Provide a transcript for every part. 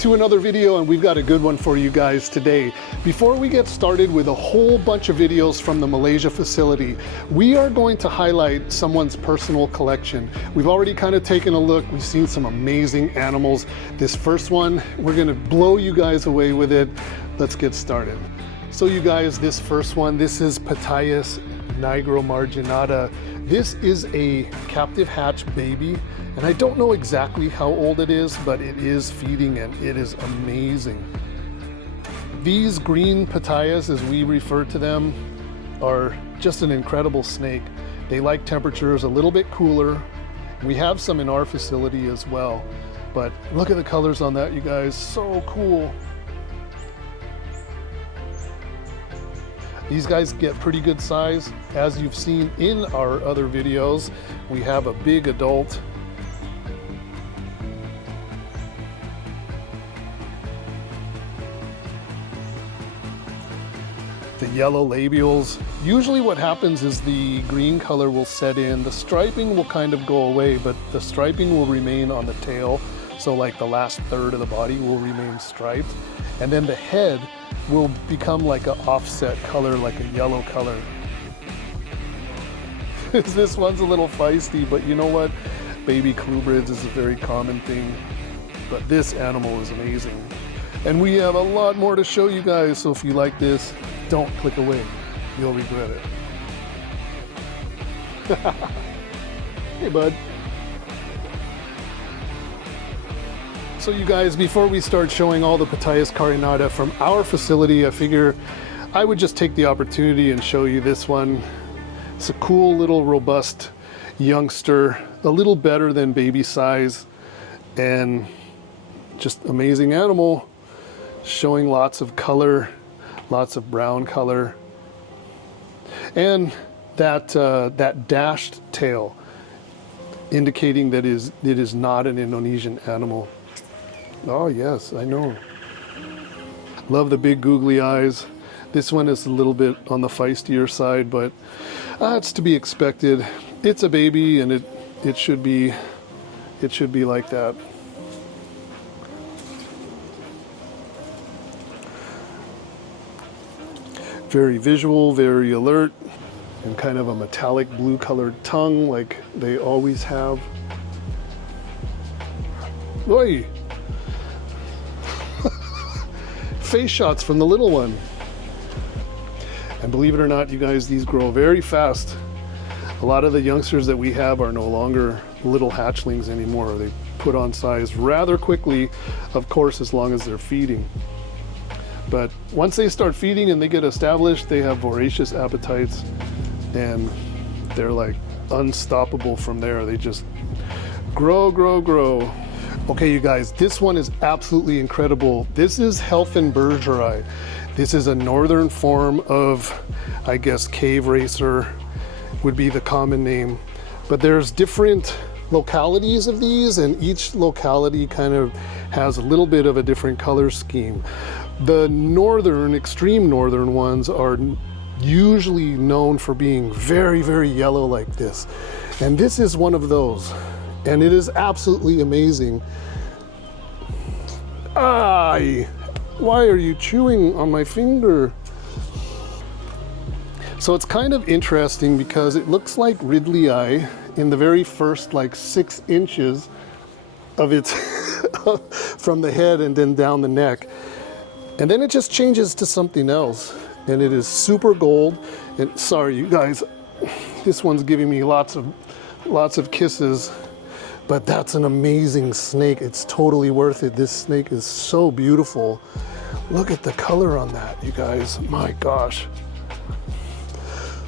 to another video, and we've got a good one for you guys today. Before we get started with a whole bunch of videos from the Malaysia facility, we are going to highlight someone's personal collection. We've already kind of taken a look. We've seen some amazing animals. This first one, we're gonna blow you guys away with it. Let's get started. So you guys, this first one, this is Payas Nigro marginada. This is a captive hatch baby, and I don't know exactly how old it is, but it is feeding and it is amazing. These green Payas, as we refer to them, are just an incredible snake. They like temperatures a little bit cooler. We have some in our facility as well, but look at the colors on that, you guys, so cool. These guys get pretty good size. As you've seen in our other videos, we have a big adult. The yellow labials. Usually what happens is the green color will set in. The striping will kind of go away, but the striping will remain on the tail. So like the last third of the body will remain striped. And then the head will become like an offset color, like a yellow color. This one's a little feisty, but you know what? Baby colubrids is a very common thing, but this animal is amazing. And we have a lot more to show you guys, so if you like this, don't click away. You'll regret it. Hey, bud. So you guys, before we start showing all the Payas Carinata from our facility, I figure I would just take the opportunity and show you this one. It's a cool little robust youngster, a little better than baby size, and just amazing animal, showing lots of color, lots of brown color, and that dashed tail, indicating that it is not an Indonesian animal. Oh yes, I know. Love the big googly eyes. This one is a little bit on the feistier side, but it's to be expected. It's a baby, and it should be like that. Very visual, very alert, and kind of a metallic blue colored tongue like they always have. Oi! Face shots from the little one. And believe it or not, you guys, these grow very fast. A lot of the youngsters that we have are no longer little hatchlings anymore. They put on size rather quickly, of course, as long as they're feeding. But once they start feeding and they get established, they have voracious appetites, and they're like unstoppable from there. They just grow, grow, grow. Okay, you guys, this one is absolutely incredible. This is Helfenbergeri. This is a northern form of, I guess, cave racer would be the common name. But there's different localities of these, and each locality kind of has a little bit of a different color scheme. The northern, extreme northern ones are usually known for being very, very yellow like this. And this is one of those. And it is absolutely amazing. Why are you chewing on my finger? So it's kind of interesting because it looks like Ridley eye in the very first like 6 inches of its from the head and then down the neck. And then it just changes to something else. And it is super gold. And sorry, you guys, this one's giving me lots of kisses. But that's an amazing snake. It's totally worth it. This snake is so beautiful. Look at the color on that, you guys. My gosh.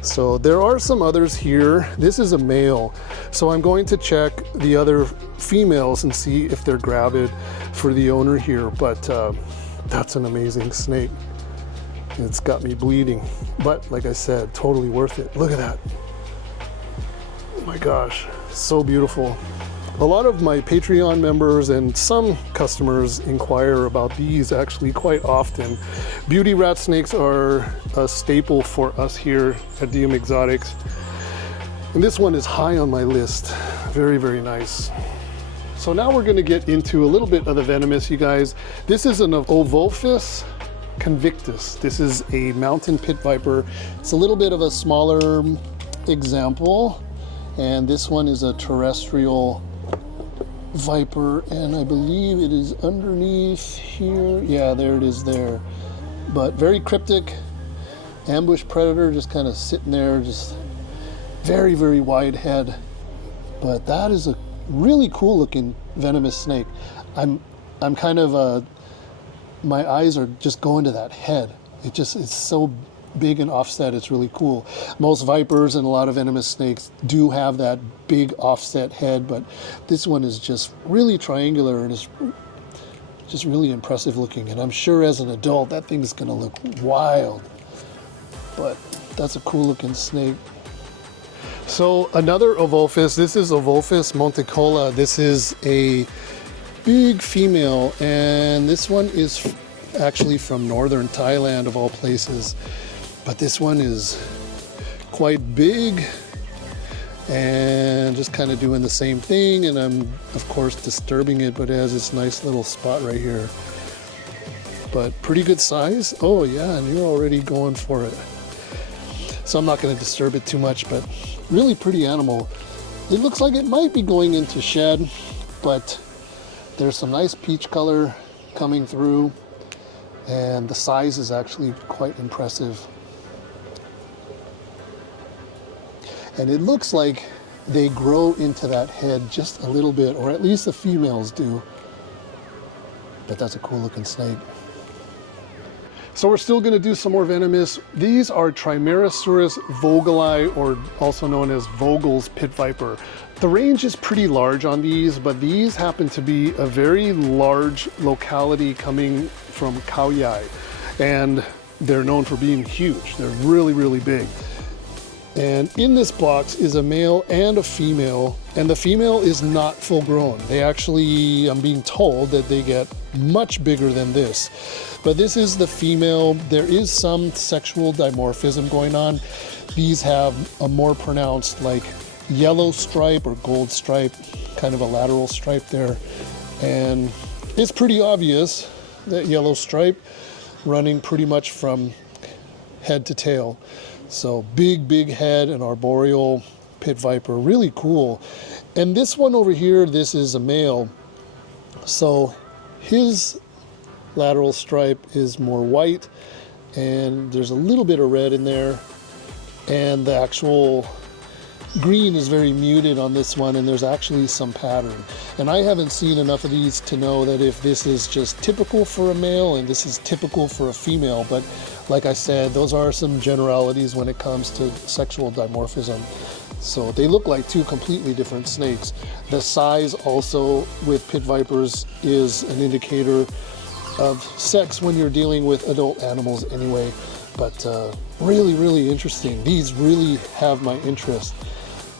So there are some others here. This is a male. So I'm going to check the other females and see if they're gravid for the owner here. But that's an amazing snake. It's got me bleeding. But like I said, totally worth it. Look at that. Oh my gosh, so beautiful. A lot of my Patreon members and some customers inquire about these actually quite often. Beauty rat snakes are a staple for us here at DM Exotics. And this one is high on my list. Very, very nice. So now we're going to get into a little bit of the venomous, you guys. This is an Ovophis convictus. This is a mountain pit viper. It's a little bit of a smaller example, and this one is a terrestrial viper, and I believe it is underneath here. Yeah, there it is there. But very cryptic, ambush predator, just kind of sitting there, just very, very wide head. But that is a really cool looking venomous snake. I'm kind of my eyes are just going to that head. It's so big and offset. It's really cool. Most vipers and a lot of venomous snakes do have that big offset head, but this one is just really triangular and is just really impressive looking. And I'm sure as an adult that thing's gonna look wild. But that's a cool looking snake. So another Ovophis, this is Ovophis monticola. This is a big female, and this one is actually from northern Thailand of all places. But this one is quite big and just kind of doing the same thing, and I'm of course disturbing it, but it has this nice little spot right here. But pretty good size. Oh yeah, and you're already going for it. So I'm not going to disturb it too much, but really pretty animal. It looks like it might be going into shed, but there's some nice peach color coming through, and the size is actually quite impressive. And it looks like they grow into that head just a little bit, or at least the females do. But that's a cool looking snake. So we're still going to do some more venomous. These are Trimurus Vogal, or also known as Vogel's pit viper. The range is pretty large on these, but these happen to be a very large locality coming from Khao Yai. And they're known for being huge. They're really, really big. And in this box is a male and a female, and the female is not full grown. They actually, I'm being told that they get much bigger than this. But this is the female. There is some sexual dimorphism going on. These have a more pronounced like yellow stripe or gold stripe, kind of a lateral stripe there. And it's pretty obvious that yellow stripe running pretty much from head to tail. So big head, an arboreal pit viper, really cool. And this one over here, this is a male. So his lateral stripe is more white, and there's a little bit of red in there. And the actual green is very muted on this one, and there's actually some pattern. And I haven't seen enough of these to know that if this is just typical for a male and this is typical for a female. But like I said, those are some generalities when it comes to sexual dimorphism. So they look like two completely different snakes. The size also with pit vipers is an indicator of sex when you're dealing with adult animals anyway. But really interesting. These really have my interest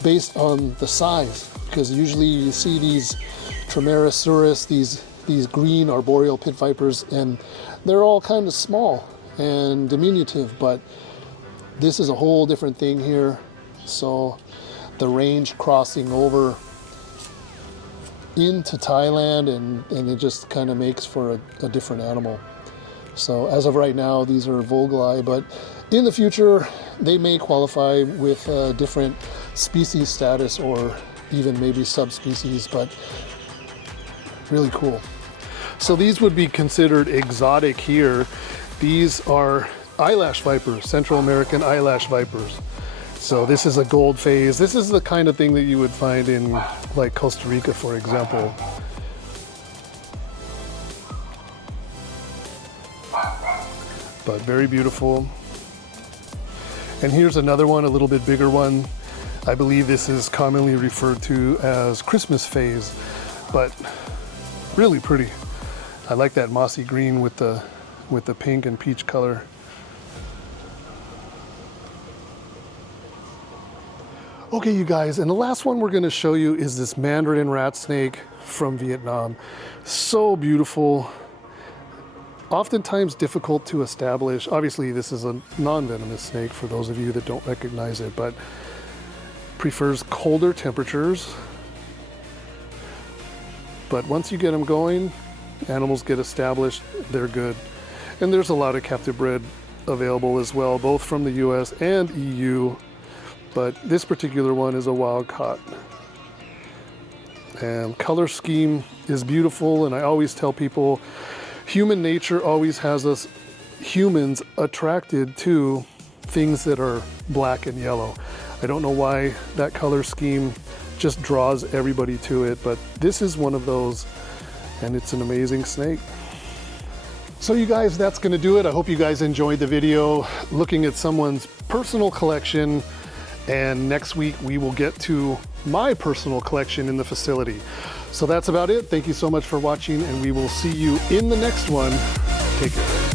based on the size, because usually you see these Trimurus, these green arboreal pit vipers, and they're all kind of small and diminutive, but this is a whole different thing here. So the range crossing over into Thailand, and it just kind of makes for a different animal. So as of right now, these are Vogali, but in the future, they may qualify with a different species status or even maybe subspecies, but really cool. So these would be considered exotic here. These are eyelash vipers, Central American eyelash vipers. So this is a gold phase. This is the kind of thing that you would find in like Costa Rica, for example. But very beautiful. And here's another one, a little bit bigger one. I believe this is commonly referred to as Christmas phase, but really pretty. I like that mossy green with the pink and peach color. Okay, you guys, and the last one we're going to show you is this Mandarin rat snake from Vietnam. So beautiful. Oftentimes difficult to establish. Obviously, this is a non-venomous snake for those of you that don't recognize it, but prefers colder temperatures. But once you get them going, animals get established, they're good. And there's a lot of captive bred available as well, both from the US and EU. But this particular one is a wild caught. And color scheme is beautiful, and I always tell people, human nature always has us humans attracted to things that are black and yellow. I don't know why that color scheme just draws everybody to it, but this is one of those, and it's an amazing snake. So you guys, that's gonna do it. I hope you guys enjoyed the video looking at someone's personal collection, and next week we will get to my personal collection in the facility. So that's about it. Thank you so much for watching, and we will see you in the next one. Take care.